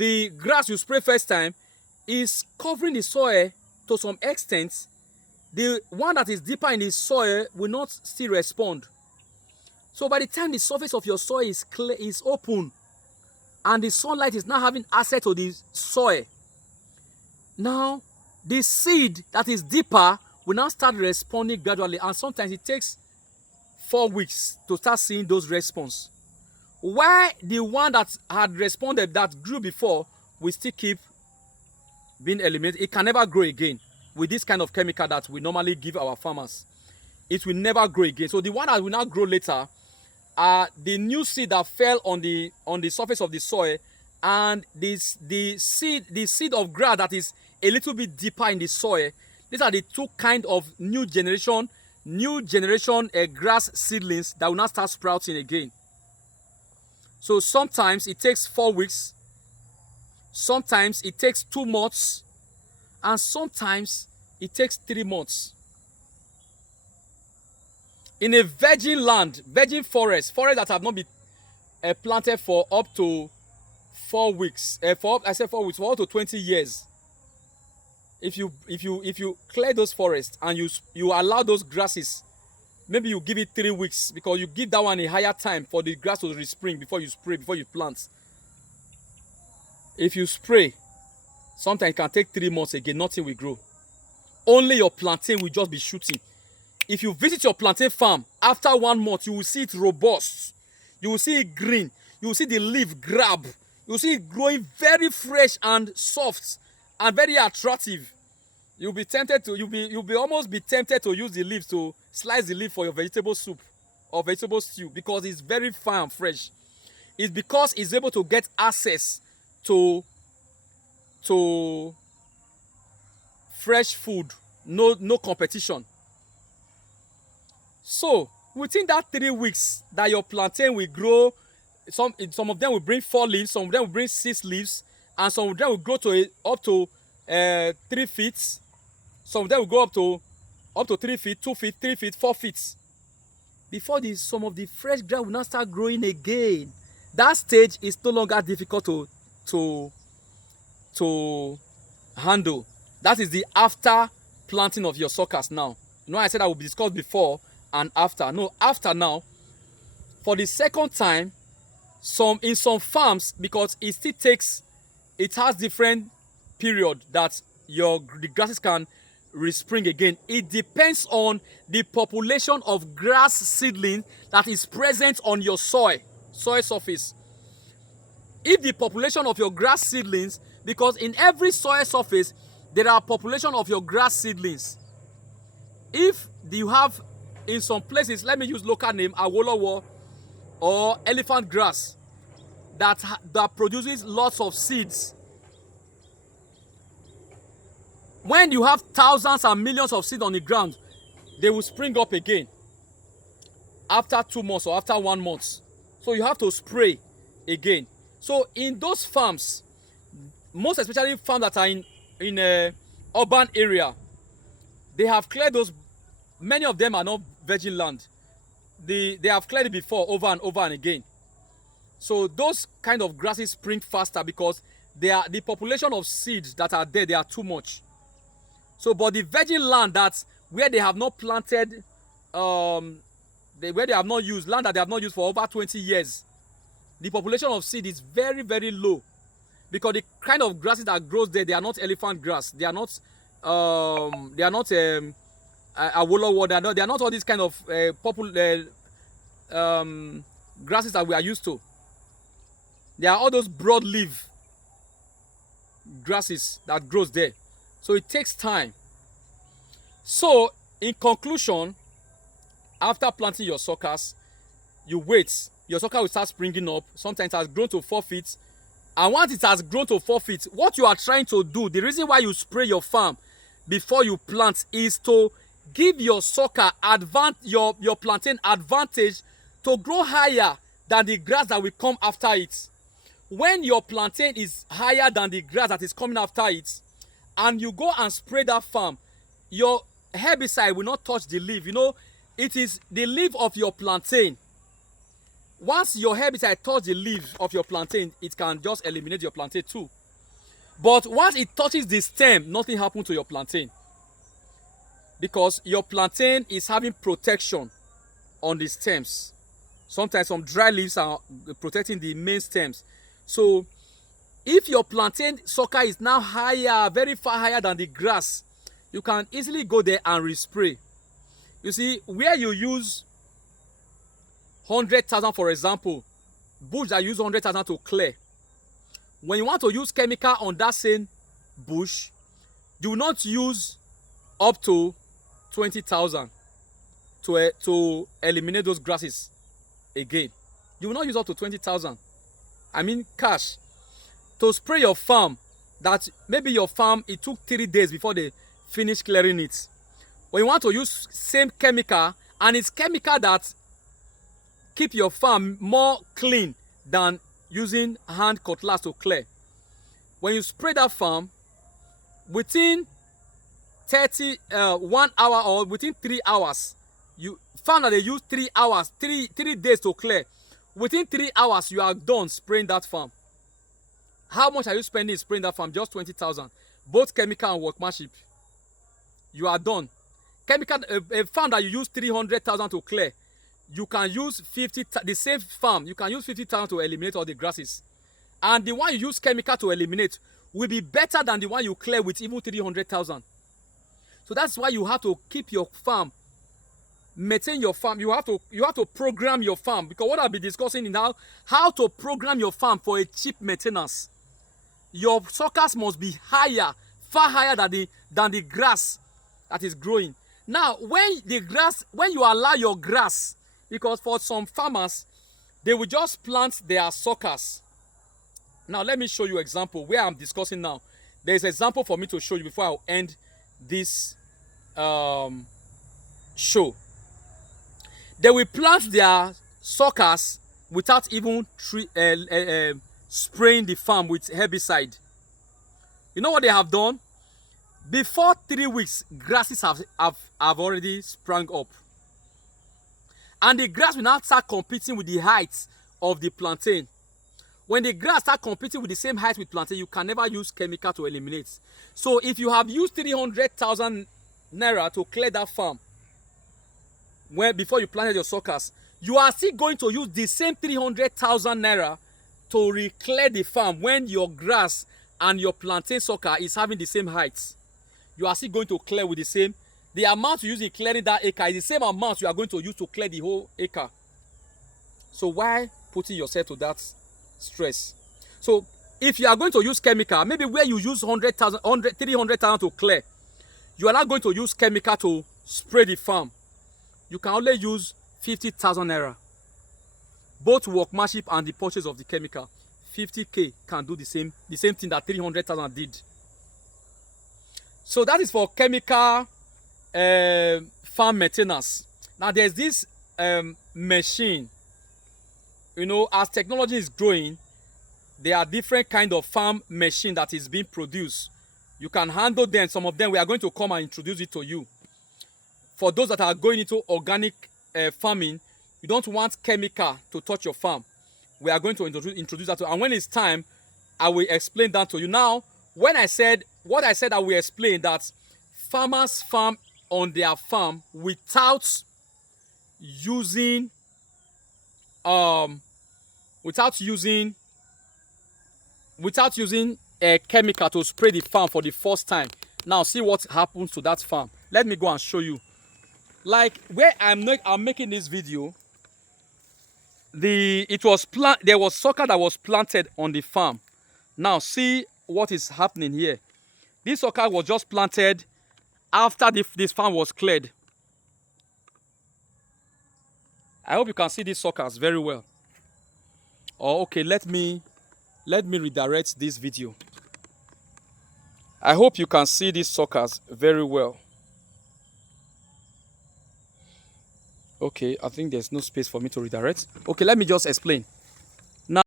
the grass you spray first time is covering the soil to some extent. The one that is deeper in the soil will not still respond. So by the time the surface of your soil is clear, is open, and the sunlight is now having access to the soil, now the seed that is deeper will now start responding gradually, and sometimes it takes 4 weeks to start seeing those response. While the one that had responded, that grew before, will still keep being eliminated. It can never grow again with this kind of chemical that we normally give our farmers. It will never grow again. So the one that will now grow later are the new seed that fell on the surface of the soil, and the seed of grass that is a little bit deeper in the soil. These are the two kind of new generation grass seedlings that will now start sprouting again. So sometimes it takes 4 weeks, sometimes it takes 2 months, and sometimes it takes 3 months. In a virgin land, virgin forest that have not been planted for up to 4 weeks, for up to 20 years. If you clear those forests and you allow those grasses, maybe you give it 3 weeks, because you give that one a higher time for the grass to respring before you plant. If you spray, sometimes it can take 3 months again, nothing will grow. Only your plantain will just be shooting. If you visit your plantain farm, after 1 month, you will see it robust. You will see it green. You will see the leaf grab. You will see it growing very fresh and soft and very attractive. You'll be almost be tempted to use the leaves to slice the leaf for your vegetable soup or vegetable stew, because it's very fine and fresh. It's because it's able to get access to fresh food, no competition. So within that 3 weeks that your plantain will grow, some of them will bring 4 leaves, some of them will bring 6 leaves, and some of them will grow up to 3 feet. Some of them will go up to 3 feet, 2 feet, 3 feet, 4 feet. Before some of the fresh grass will now start growing again. That stage is no longer difficult to handle. That is the after planting of your suckers now. You know, I said I will be discussed before and after. No, after now. For the second time, in some farms, because it has different period that the grasses can respring again. It depends on the population of grass seedling that is present on your soil surface. If the population of your grass seedlings, because in every soil surface there are population of your grass seedlings. If you have in some places, let me use local name, awolowo or elephant grass, that produces lots of seeds. When you have thousands and millions of seeds on the ground, they will spring up again after 2 months or after 1 month. So you have to spray again. So in those farms, most especially farms that are in a urban area, they have cleared those. Many of them are not virgin land. They have cleared it before over and over and again. So those kind of grasses spring faster because the population of seeds that are there, they are too much. So, but the virgin land where they have not planted, where they have not used, land that they have not used for over 20 years, the population of seed is very, very low, because the kind of grasses that grows there, they are not elephant grass, they are not awolowo, they are not all these kind of grasses that we are used to. They are all those broadleaf grasses that grows there. So it takes time. So in conclusion, after planting your suckers, you wait. Your sucker will start springing up. Sometimes it has grown to 4 feet. And once it has grown to 4 feet, what you are trying to do, the reason why you spray your farm before you plant, is to give your sucker your plantain advantage to grow higher than the grass that will come after it. When your plantain is higher than the grass that is coming after it, and you go and spray that farm, your herbicide will not touch the leaf. You know, it is the leaf of your plantain once your herbicide touches the leaves of your plantain, it can just eliminate your plantain too. But once it touches the stem, nothing happens to your plantain, because your plantain is having protection on the stems. Sometimes some dry leaves are protecting the main stems. So if your plantain sucker is now higher, very far higher than the grass, you can easily go there and respray. You see, where you use 100,000, for example, bush that use 100,000 to clear, when you want to use chemical on that same bush, do not use up to 20,000 to eliminate those grasses again. You will not use up to 20,000. I mean cash. To spray your farm, that maybe your farm, it took 3 days before they finish clearing it. When you want to use same chemical, and it's chemical that keep your farm more clean than using hand cutlass to clear. When you spray that farm, within 1 hour or within 3 hours, you found that they use 3 hours, 3 days to clear. Within 3 hours, you are done spraying that farm. How much are you spending spraying that farm? Just 20,000. Both chemical and workmanship. You are done. Chemical, a farm that you use 300,000 to clear, you can use 50. The same farm, you can use 50,000 to eliminate all the grasses, and the one you use chemical to eliminate will be better than the one you clear with even 300,000. So that's why you have to keep your farm, maintain your farm. You have to program your farm, because what I'll be discussing is now how to program your farm for a cheap maintenance. Your suckers must be higher, far higher than the grass that is growing. Now, when you allow your grass, because for some farmers, they will just plant their suckers. Now, let me show you an example where I'm discussing now. There is an example for me to show you before I'll end this show. They will plant their suckers without even spraying the farm with herbicide. You know what they have done? Before 3 weeks, grasses have already sprung up. And the grass will now start competing with the height of the plantain. When the grass start competing with the same height with plantain, you can never use chemical to eliminate. So if you have used 300,000 naira to clear that farm, before you planted your suckers, you are still going to use the same 300,000 naira to re-clear the farm when your grass and your plantain sucker is having the same height. You are still going to clear with the amount you use in clearing that acre is the same amount you are going to use to clear the whole acre. So why putting yourself to that stress? So if you are going to use chemical, maybe where you use 300,000 to clear, you are not going to use chemical to spray the farm. You can only use 50,000 naira. Both workmanship and the purchase of the chemical, 50k can do the same thing that 300,000 did. So that is for chemical farm maintenance. Now there's this machine. You know, as technology is growing, there are different kind of farm machine that is being produced. You can handle them. Some of them we are going to come and introduce it to you. For those that are going into organic farming, you don't want chemical to touch your farm. We are going to introduce that to you. And when it's time, I will explain that to you. Now, what I said I will explain that farmers farm on their farm without using a chemical to spray the farm for the first time. Now see what happens to that farm. Let me go and show you. Like where I'm making this video, there was sucker that was planted on the farm. Now see what is happening here. This sucker was just planted after this farm was cleared. I hope you can see these suckers very well. Oh, okay, let me redirect this video. I hope you can see these suckers very well. Okay, I think there's no space for me to redirect. Okay, let me just explain.